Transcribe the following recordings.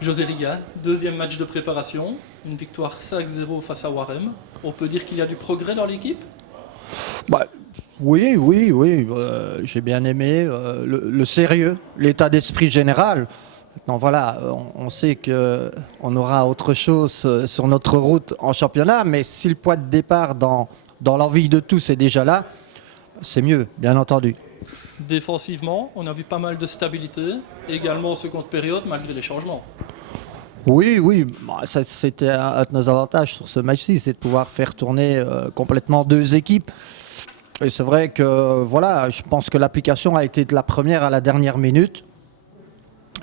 José Riga, deuxième match de préparation, une victoire 5-0 face à Warem. On peut dire qu'il y a du progrès dans l'équipe? Bah, oui, oui, oui. J'ai bien aimé le sérieux, l'état d'esprit général. Maintenant, voilà, on sait qu'on aura autre chose sur notre route en championnat, mais si le point de départ dans l'envie de tous est déjà là, c'est mieux, bien entendu. Défensivement, on a vu pas mal de stabilité, également en seconde période malgré les changements. Oui, oui, bah, ça, c'était un de nos avantages sur ce match-ci, c'est de pouvoir faire tourner complètement deux équipes. Et c'est vrai que voilà, je pense que l'application a été de la première à la dernière minute.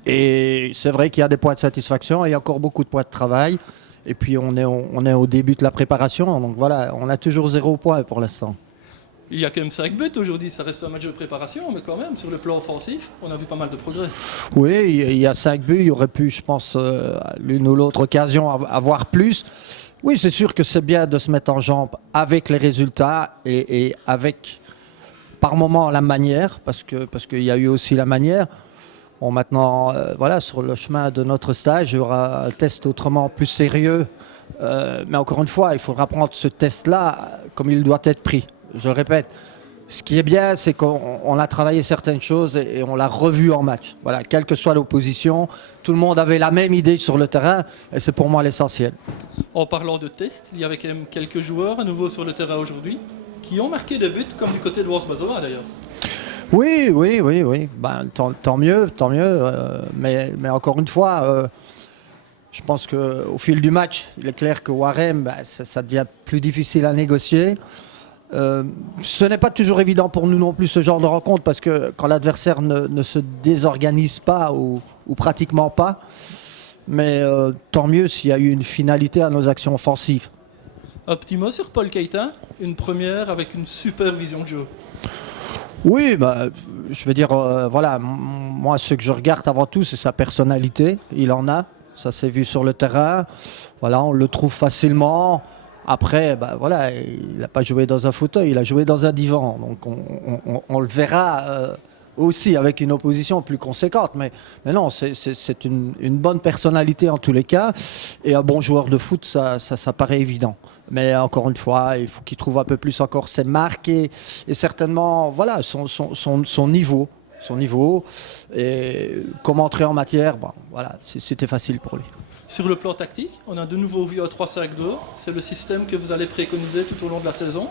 Et c'est vrai qu'il y a des points de satisfaction et il y a encore beaucoup de points de travail. Et puis on est au début de la préparation, donc voilà, on a toujours 0 point pour l'instant. Il y a quand même 5 buts aujourd'hui, ça reste un match de préparation, mais quand même, sur le plan offensif, on a vu pas mal de progrès. Oui, il y a 5 buts, il y aurait pu, je pense, à l'une ou l'autre occasion avoir plus. Oui, c'est sûr que c'est bien de se mettre en jambe avec les résultats et avec, par moment, la manière, parce qu'il y a eu aussi la manière. Bon, maintenant, voilà, sur le chemin de notre stage, il y aura un test autrement plus sérieux. Mais encore une fois, il faudra prendre ce test-là comme il doit être pris. Je le répète, ce qui est bien, c'est qu'on a travaillé certaines choses et on l'a revu en match. Voilà, quelle que soit l'opposition, tout le monde avait la même idée sur le terrain et c'est pour moi l'essentiel. En parlant de test, il y avait quand même quelques joueurs à nouveau sur le terrain aujourd'hui qui ont marqué des buts, comme du côté de Wans Bazova d'ailleurs. Oui, oui, oui, oui. Ben, tant mieux, tant mieux. Mais encore une fois, je pense qu'au fil du match, il est clair que Warem, ben, ça devient plus difficile à négocier. Ce n'est pas toujours évident pour nous non plus ce genre de rencontre parce que quand l'adversaire ne se désorganise pas ou pratiquement pas, mais tant mieux s'il y a eu une finalité à nos actions offensives. Un petit mot sur Paul Keita, une première avec une super vision de jeu. Oui, bah, je veux dire, voilà, moi ce que je regarde avant tout c'est sa personnalité, il en a, ça s'est vu sur le terrain, voilà, on le trouve facilement. Après, bah, voilà, il n'a pas joué dans un fauteuil, il a joué dans un divan. Donc on le verra aussi avec une opposition plus conséquente. Mais non, c'est une bonne personnalité en tous les cas. Et un bon joueur de foot, ça paraît évident. Mais encore une fois, il faut qu'il trouve un peu plus encore ses marques et certainement voilà, son niveau. Son niveau et comment entrer en matière, bon, voilà, c'était facile pour lui. Sur le plan tactique, on a de nouveau vu un 3-5-2. C'est le système que vous allez préconiser tout au long de la saison.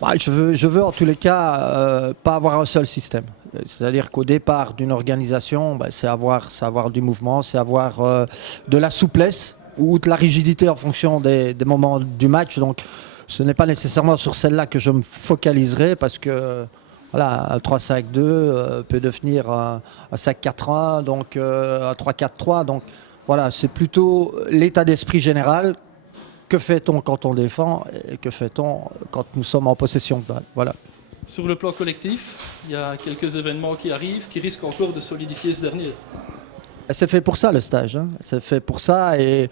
Bah, je veux en tous les cas pas avoir un seul système. C'est-à-dire qu'au départ d'une organisation, bah, c'est avoir du mouvement, c'est avoir de la souplesse ou de la rigidité en fonction des moments du match. Donc ce n'est pas nécessairement sur celle-là que je me focaliserai parce que voilà, un 3-5-2 peut devenir un 5-4-1, donc un 3-4-3. Donc voilà, c'est plutôt l'état d'esprit général. Que fait-on quand on défend et que fait-on quand nous sommes en possession de balle? Voilà. Sur le plan collectif, il y a quelques événements qui arrivent qui risquent encore de solidifier ce dernier. C'est fait pour ça le stage, hein. C'est fait pour ça et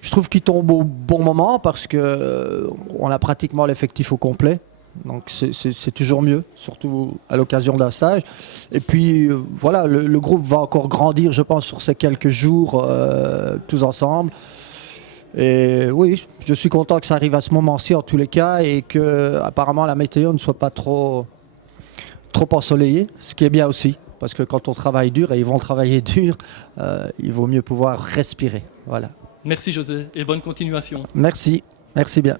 je trouve qu'il tombe au bon moment parce que on a pratiquement l'effectif au complet. Donc c'est toujours mieux, surtout à l'occasion d'un stage. Et puis voilà, le groupe va encore grandir, je pense, sur ces quelques jours, tous ensemble. Et oui, je suis content que ça arrive à ce moment-ci en tous les cas et que apparemment la météo ne soit pas trop ensoleillée, ce qui est bien aussi. Parce que quand on travaille dur, et ils vont travailler dur, il vaut mieux pouvoir respirer. Voilà. Merci José et bonne continuation. Merci, merci bien.